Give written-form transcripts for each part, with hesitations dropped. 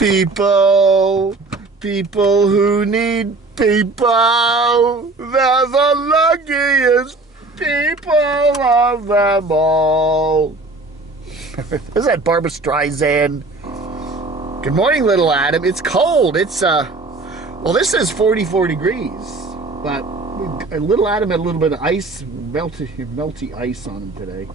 People who need people, they're the luckiest people of them all. Is that Barbara Streisand? Good morning, little Adam. It's cold. It's, well, this is 44 degrees, but little Adam had a little bit of ice, melty ice on him today.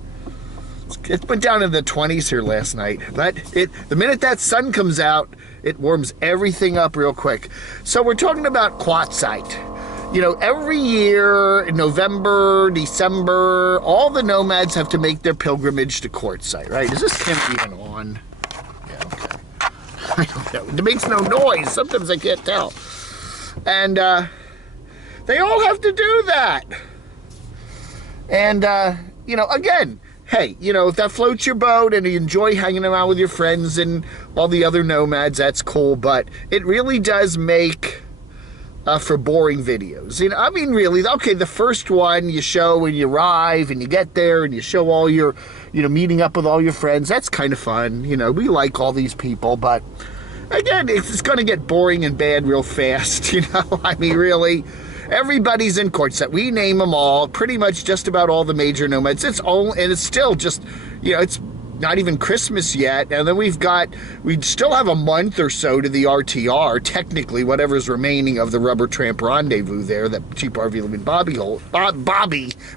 It went down in the 20s here last night, but the minute that sun comes out, it warms everything up real quick. So we're talking about Quartzsite. You know, every year in November, December, all the nomads have to make their pilgrimage to Quartzsite, right? Is this camera even on? Yeah, okay. I don't know. It makes no noise. Sometimes I can't tell. And they all have to do that. And, you know, again, hey, you know, if that floats your boat and you enjoy hanging around with your friends and all the other nomads, that's cool. But it really does make for boring videos. You know, I mean, really, okay, the first one you show when you arrive and you get there and you show all your, you know, meeting up with all your friends. That's kind of fun. You know, we like all these people. But again, it's going to get boring and bad real fast. You know, I mean, really. Everybody's in Quartzsite. We name them all, pretty much just about all the major nomads. It's all, and it's still just, you know, it's not even Christmas yet. And then we still have a month or so to the RTR, technically, whatever's remaining of the Rubber Tramp Rendezvous there, that cheap RV living Bobby,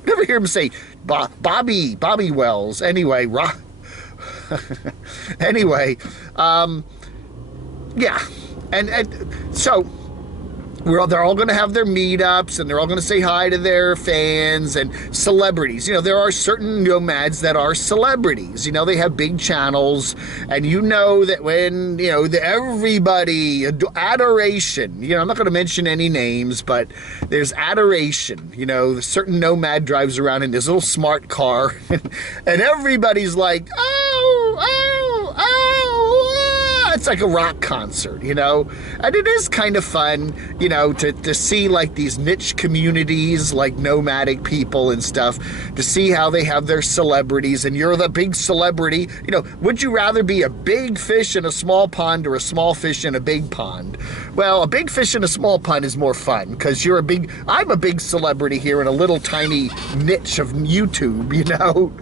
never hear him say Bobby Wells. Anyway, anyway, yeah. And so, they're all going to have their meetups, and they're all going to say hi to their fans and celebrities. You know, there are certain nomads that are celebrities. You know, they have big channels, and you know that when, you know, everybody, adoration, you know, I'm not going to mention any names, but there's adoration. You know, a certain nomad drives around in this little smart car, and everybody's like, it's like a rock concert, you know, and it is kind of fun, you know, to see like these niche communities like nomadic people and stuff, to see how they have their celebrities, and you're the big celebrity. You know, would you rather be a big fish in a small pond or a small fish in a big pond? Well, a big fish in a small pond is more fun because I'm a big celebrity here in a little tiny niche of YouTube, you know.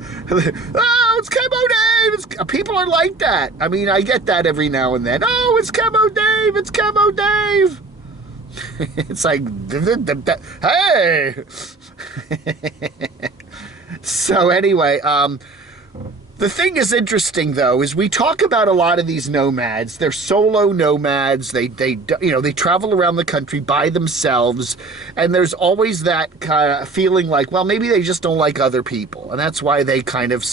Oh, it's Camo Dave. People are like that. I mean, I get that every now and then. Oh, it's Camo Dave. It's Camo Dave. It's like, hey. So anyway, the thing is interesting, though, is we talk about a lot of these nomads. They're solo nomads. They you know, they travel around the country by themselves, and there's always that kind of feeling like, well, maybe they just don't like other people, and that's why they kind of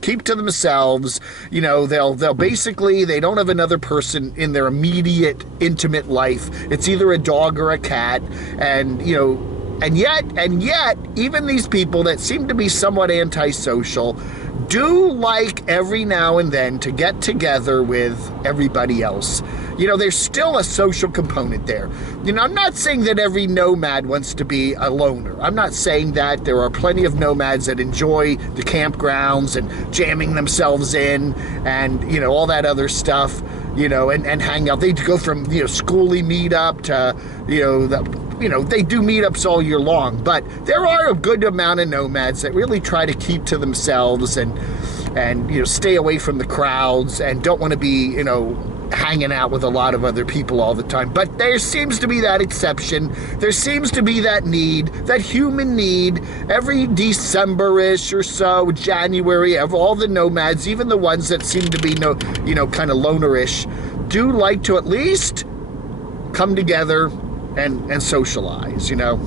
keep to themselves. You know, they'll basically, they don't have another person in their immediate intimate life. It's either a dog or a cat, and you know, and yet, even these people that seem to be somewhat antisocial do like every now and then to get together with everybody else. You know, there's still a social component there. You know, I'm not saying that every nomad wants to be a loner. I'm not saying that. There are plenty of nomads that enjoy the campgrounds and jamming themselves in and, you know, all that other stuff, you know, and hang out. They go from, you know, schooly meetup to, you know, they do meetups all year long, but there are a good amount of nomads that really try to keep to themselves and you know, stay away from the crowds and don't want to be, you know, hanging out with a lot of other people all the time. But there seems to be that exception. There seems to be that need, that human need, every December-ish or so, January, of all the nomads, even the ones that seem to be, you know, kind of loner-ish, do like to at least come together and socialize, you know.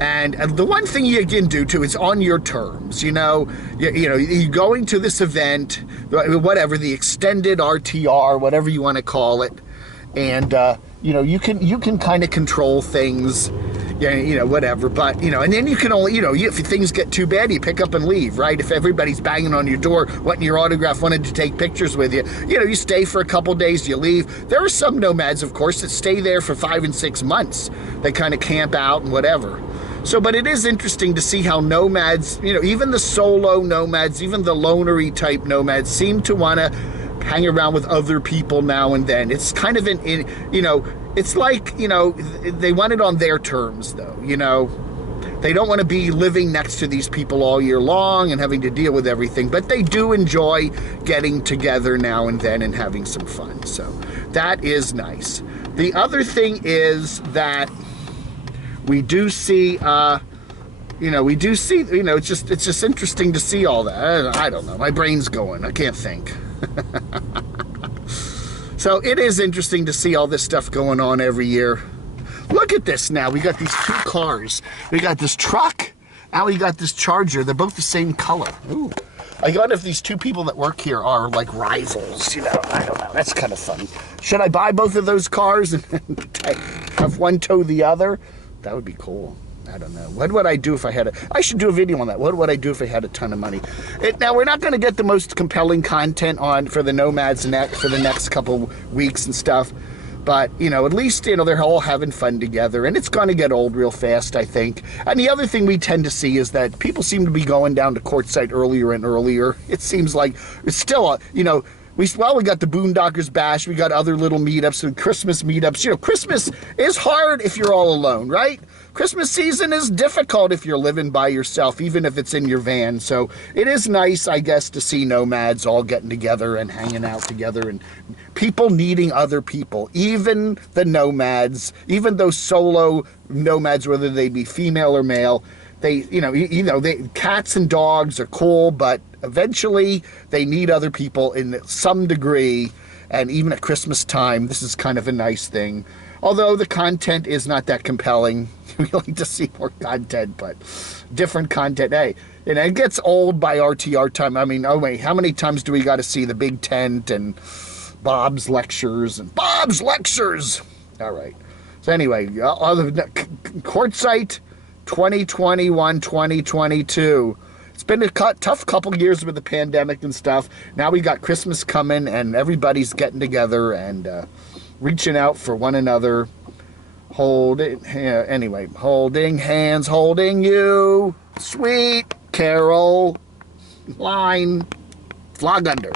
And the one thing you can do too is on your terms, you know. You know, you're going to this event, whatever, the extended RTR, whatever you want to call it, and you know, you can kind of control things, you know, whatever. But you know, and then you can only, you know, if things get too bad, you pick up and leave, right? If everybody's banging on your door, wanting your autograph, wanted to take pictures with you, you know, you stay for a couple days, you leave. There are some nomads, of course, that stay there for 5 and 6 months. They kind of camp out and whatever. So, but it is interesting to see how nomads, you know, even the solo nomads, even the lonery type nomads seem to want to hang around with other people now and then. It's kind of you know, it's like, you know, they want it on their terms, though, you know. They don't want to be living next to these people all year long and having to deal with everything, but they do enjoy getting together now and then and having some fun. So that is nice. The other thing is that we do see, you know, it's just interesting to see all that. I don't know. My brain's going. I can't think. So it is interesting to see all this stuff going on every year. Look at this now. We got these two cars. We got this truck, and we got this Charger. They're both the same color. Ooh. I wonder if these two people that work here are like rivals, you know. I don't know. That's kind of funny. Should I buy both of those cars and have one tow the other? That would be cool. I don't know. What would I do if I had I should do a video on that. What would I do if I had a ton of money? Now, we're not going to get the most compelling content on for the Nomads for the next couple weeks and stuff. But, you know, at least, you know, they're all having fun together, and it's going to get old real fast, I think. And the other thing we tend to see is that people seem to be going down to Quartzsite earlier and earlier. It seems like it's still, you know, we got the Boondockers Bash, we got other little meetups and Christmas meetups. You know, Christmas is hard if you're all alone, right? Christmas season is difficult if you're living by yourself, even if it's in your van. So it is nice, I guess, to see Nomads all getting together and hanging out together, and people needing other people. Even the Nomads, even those solo Nomads, whether they be female or male, they, cats and dogs are cool, but eventually they need other people in some degree. And even at Christmas time, this is kind of a nice thing. Although the content is not that compelling. We like to see more content, but different content. Hey, and it gets old by RTR time. I mean, oh wait, how many times do we got to see the big tent and Bob's lectures and Bob's lectures? All right. So anyway, Quartzsite 2021, 2022. It's been a tough couple years with the pandemic and stuff. Now we got Christmas coming, and everybody's getting together and reaching out for one another. Holding hands, holding you, sweet Carol, line, flog under.